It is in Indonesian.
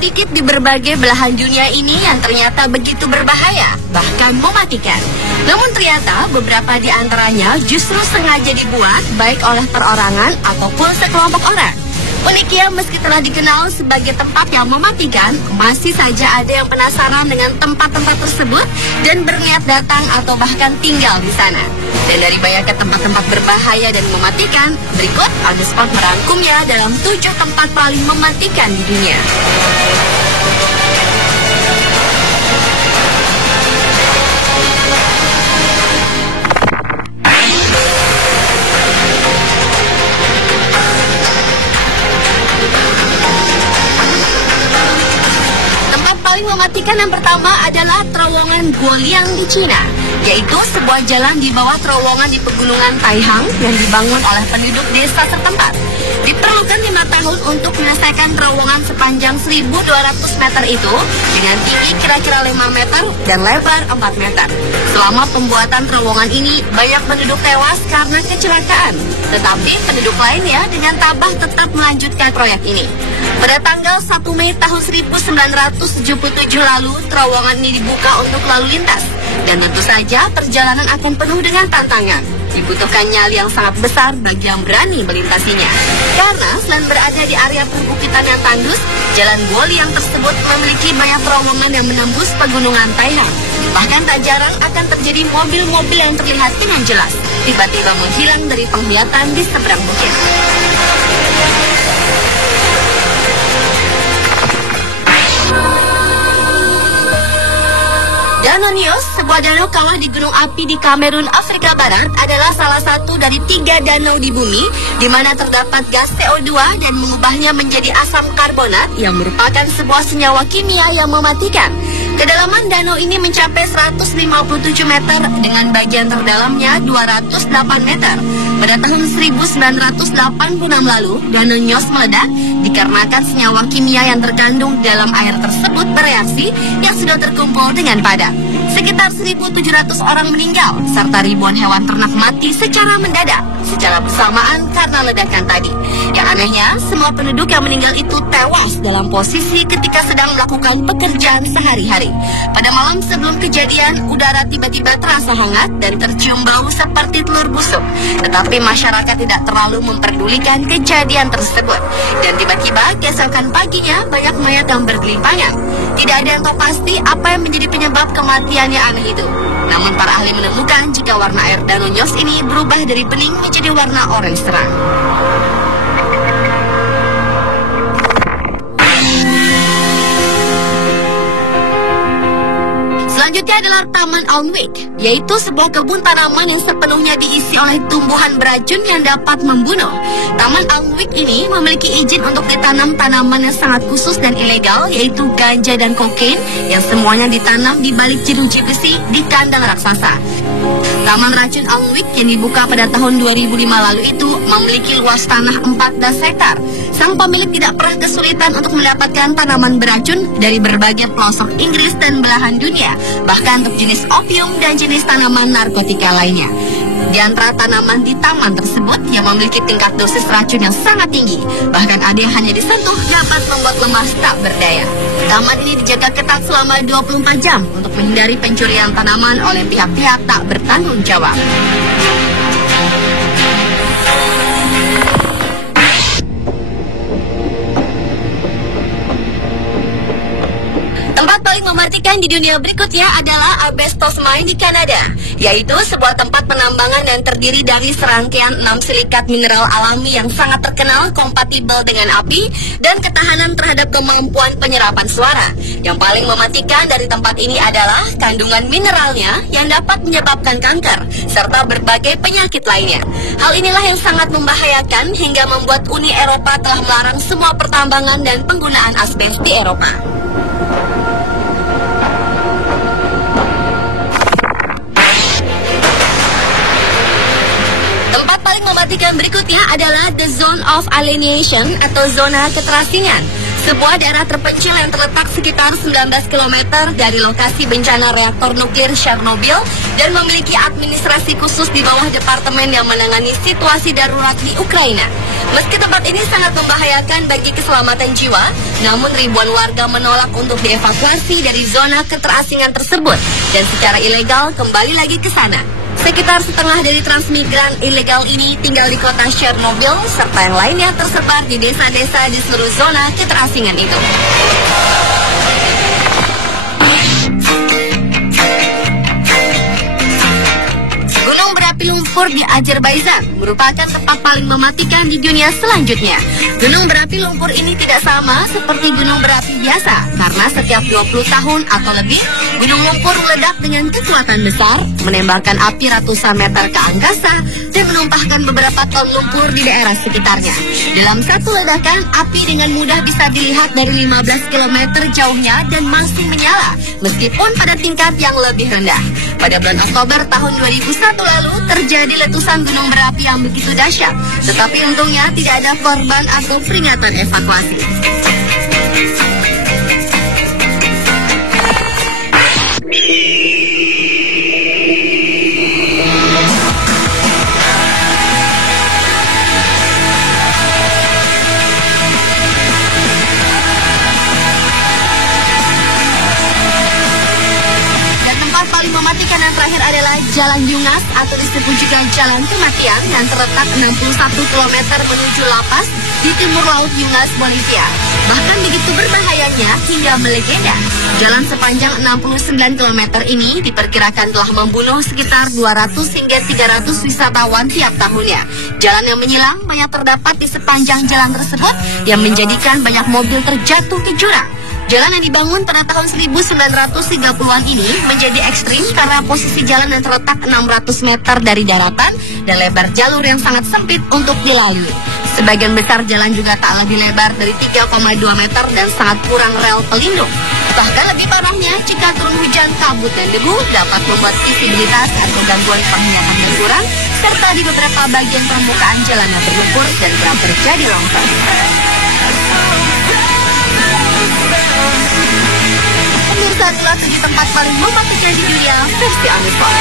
sedikit di berbagai belahan dunia ini yang ternyata begitu berbahaya, bahkan mematikan. Namun ternyata beberapa di antaranya justru sengaja dibuat baik oleh perorangan ataupun sekelompok orang. Uniknya, meski telah dikenal sebagai tempat yang mematikan, masih saja ada yang penasaran dengan tempat-tempat tersebut dan berniat datang atau bahkan tinggal di sana. Dan dari banyaknya tempat-tempat berbahaya dan mematikan, berikut On The Spot merangkumnya dalam 7 tempat paling mematikan di dunia. Mematikan yang pertama adalah terowongan Guoliang di Cina, yaitu sebuah jalan di bawah terowongan di pegunungan Taihang yang dibangun oleh penduduk desa setempat. Diperlukan 5 tahun untuk menyelesaikan terowongan sepanjang 1.200 meter itu dengan tinggi kira-kira 5 meter dan lebar 4 meter. Selama pembuatan terowongan ini, banyak penduduk tewas karena kecelakaan, tetapi penduduk lainnya dengan tabah tetap melanjutkan proyek ini. Pada tanggal 1 Mei tahun 1977 lalu, terowongan ini dibuka untuk lalu lintas. Dan tentu saja perjalanan akan penuh dengan tantangan. Dibutuhkan nyali yang sangat besar bagi yang berani melintasinya. Karena selain berada di area perbukitan yang tandus, jalan Guoliang tersebut memiliki banyak terowongan yang menembus pegunungan Taihang. Bahkan tak jarang akan terjadi mobil-mobil yang terlihat dengan jelas tiba-tiba menghilang dari penglihatan di seberang bukit. Danau Nyos, sebuah danau kawah di gunung api di Kamerun, Afrika Barat, adalah salah satu dari 3 danau di bumi di mana terdapat gas CO2 dan mengubahnya menjadi asam karbonat yang merupakan sebuah senyawa kimia yang mematikan. Kedalaman danau ini mencapai 157 meter dengan bagian terdalamnya 208 meter. Pada tahun 1986 lalu, Danau Nyos meledak dikarenakan senyawa kimia yang terkandung dalam air tersebut bereaksi yang sudah terkumpul dengan padat. Sekitar 1.700 orang meninggal, serta ribuan hewan ternak mati secara mendadak, secara bersamaan karena ledakan tadi. Yang anehnya, semua penduduk yang meninggal itu tewas dalam posisi ketika sedang melakukan pekerjaan sehari-hari. Pada malam sebelum kejadian, udara tiba-tiba terasa hangat dan tercium bau seperti telur busuk. Tetapi masyarakat tidak terlalu memperdulikan kejadian tersebut. Dan tiba-tiba, keesokan paginya, banyak mayat yang bergelimpangan. Tidak ada yang tahu pasti apa yang menjadi penyebab kematian yang aneh itu. Namun para ahli menemukan jika warna air Danau Nyos ini berubah dari bening menjadi warna oranye terang. Selanjutnya adalah Taman Alnwick, yaitu sebuah kebun tanaman yang sepenuhnya diisi oleh tumbuhan beracun yang dapat membunuh. Taman Alnwick ini memiliki izin untuk ditanam tanaman yang sangat khusus dan ilegal, yaitu ganja dan kokain yang semuanya ditanam di balik jeruji besi di kandang raksasa. Taman racun Alnwick yang dibuka pada tahun 2005 lalu itu memiliki luas tanah 14 hektar. Sang pemilik tidak pernah kesulitan untuk mendapatkan tanaman beracun dari berbagai pelosok Inggris dan belahan dunia, bahkan untuk jenis opium dan jenis tanaman narkotika lainnya. Di antara tanaman di taman tersebut yang memiliki tingkat dosis racun yang sangat tinggi, bahkan ada yang hanya disentuh dapat membuat lemas tak berdaya. Taman ini dijaga ketat selama 24 jam untuk menghindari pencurian tanaman oleh pihak-pihak tak bertanggung jawab. Tempat paling mematikan di dunia berikutnya adalah Asbestos Mine di Kanada, yaitu sebuah tempat penambangan yang terdiri dari serangkaian 6 silikat mineral alami yang sangat terkenal kompatibel dengan api dan ketahanan terhadap kemampuan penyerapan suara. Yang paling mematikan dari tempat ini adalah kandungan mineralnya yang dapat menyebabkan kanker serta berbagai penyakit lainnya. Hal inilah yang sangat membahayakan hingga membuat Uni Eropa telah melarang semua pertambangan dan penggunaan asbes di Eropa. Mematikan berikutnya adalah The Zone of Alienation atau zona keterasingan. sebuah daerah terpencil yang terletak sekitar 19 km dari lokasi bencana reaktor nuklir Chernobyl dan memiliki administrasi khusus di bawah departemen yang menangani situasi darurat di Ukraina. Meski tempat ini sangat membahayakan bagi keselamatan jiwa, namun ribuan warga menolak untuk dievakuasi dari zona keterasingan tersebut dan secara ilegal kembali lagi ke sana. Sekitar setengah dari transmigran ilegal ini tinggal di kota Chernobyl, serta yang lainnya tersebar di desa-desa di seluruh zona keterasingan itu. Gunung berapi lumpur di Azerbaijan merupakan tempat paling mematikan di dunia selanjutnya. Gunung berapi lumpur ini tidak sama seperti gunung berapi biasa, karena setiap 20 tahun atau lebih, gunung lumpur meledak dengan kekuatan besar, menembakkan api ratusan meter ke angkasa, dan menumpahkan beberapa ton lumpur di daerah sekitarnya. Dalam satu ledakan, api dengan mudah bisa dilihat dari 15 km jauhnya dan masih menyala, meskipun pada tingkat yang lebih rendah. Pada bulan Oktober tahun 2001 lalu, terjadi letusan gunung berapi yang begitu dahsyat, tetapi untungnya tidak ada korban atau peringatan evakuasi. Paling mematikan yang terakhir adalah Jalan Yungas atau disebut juga Jalan Kematian yang terletak 61 km menuju lapas di timur laut Yungas, Bolivia. Bahkan begitu berbahayanya hingga melegenda. Jalan sepanjang 69 km ini diperkirakan telah membunuh sekitar 200 hingga 300 wisatawan tiap tahunnya. Jalan yang menyilang banyak terdapat di sepanjang jalan tersebut yang menjadikan banyak mobil terjatuh ke jurang. Jalan yang dibangun pada tahun 1930-an ini menjadi ekstrim karena posisi jalan yang terletak 600 meter dari daratan dan lebar jalur yang sangat sempit untuk dilalui. Sebagian besar jalan juga tak lebih lebar dari 3,2 meter dan sangat kurang rel pelindung. Bahkan lebih parahnya, jika turun hujan, kabut dan debu dapat membuat visibilitas atau gangguan penglihatan berkurang, serta di beberapa bagian permukaan jalan yang berlumpur dan kerap terjadi longsor. Pemirsa, adalah 7 tempat paling mematikan di dunia versi Unspot.